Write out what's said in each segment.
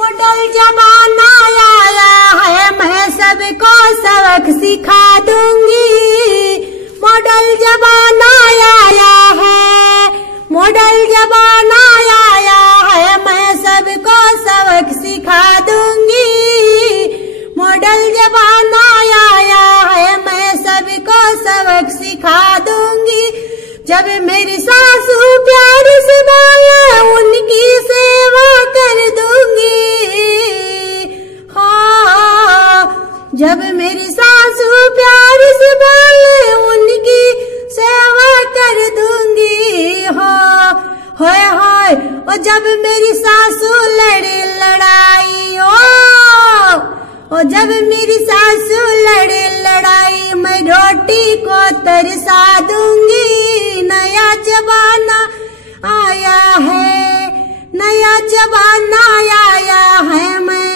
Model जमाना आया है, मैं सबको सबक सिखा दूंगी। मॉडल जमाना आया है, मॉडल जमाना आया है, मैं सबको सबक सिखा दूंगी। मॉडल जमाना आया है, मैं सबको सबक सिखा दूंगी। जब मेरी सासू प्यार से बोले उनकी सेवा कर दूंगी। हाँ, जब मेरी सासू प्यार से बोले उनकी सेवा कर दूंगी। हाँ हाय हाय, और जब मेरी सासू लड़े लड़ाई और जब मेरी सासू लड़े लड़ाई, मैं रोटी को तरसा दूंगी। नया जमाना आया है, नया जमाना आया है, मैं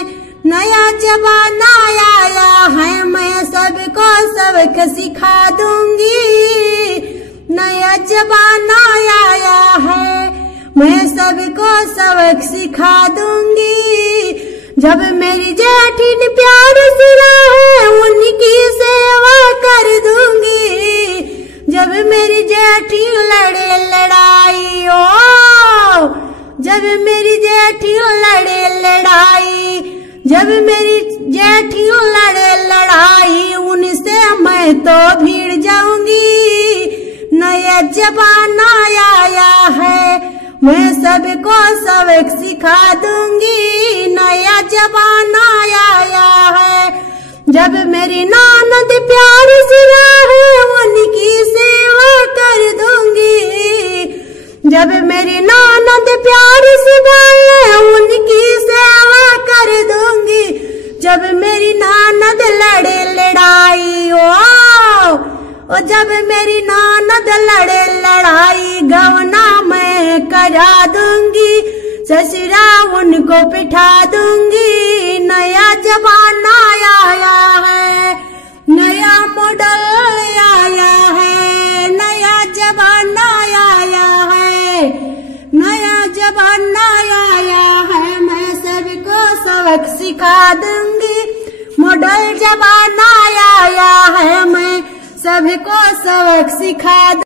नया जमाना आया है, मैं सबको सबक सिखा दूंगी। नया जमाना आया है, मैं सबको सबक सिखा दूंगी। जब मेरी जेठिन प्यार से रहे उनकी सेवा कर दूंगी। जब मेरी जेठी लड़े लड़ाई जब मेरी जेठी लड़े लड़ाई, जब मेरी जेठी लड़े लड़ाई, उनसे मैं तो भिड़ जाऊंगी। नया जमाना आया है, मैं सबको सबक सिखा दूंगी। नया जमाना आया है, जब मेरी ननद प्यार से रहे उनकी सेवा कर दूंगी। जब मेरी ननद प्यार से बोले उनकी सेवा कर दूंगी। जब मेरी ननद लड़े लड़ाई और जब मेरी ननद लड़े लड़ाई, गवना मैं करा दूंगी। ससुरा उनको बिठा दूंगी। नया जमाना आया है, नया मॉडल आया है, नया जमाना आया है, नया जमाना आया है, मैं सबको सबक सिखा दूंगी। मॉडल जमाना आया है, मैं सबको सबक सिखा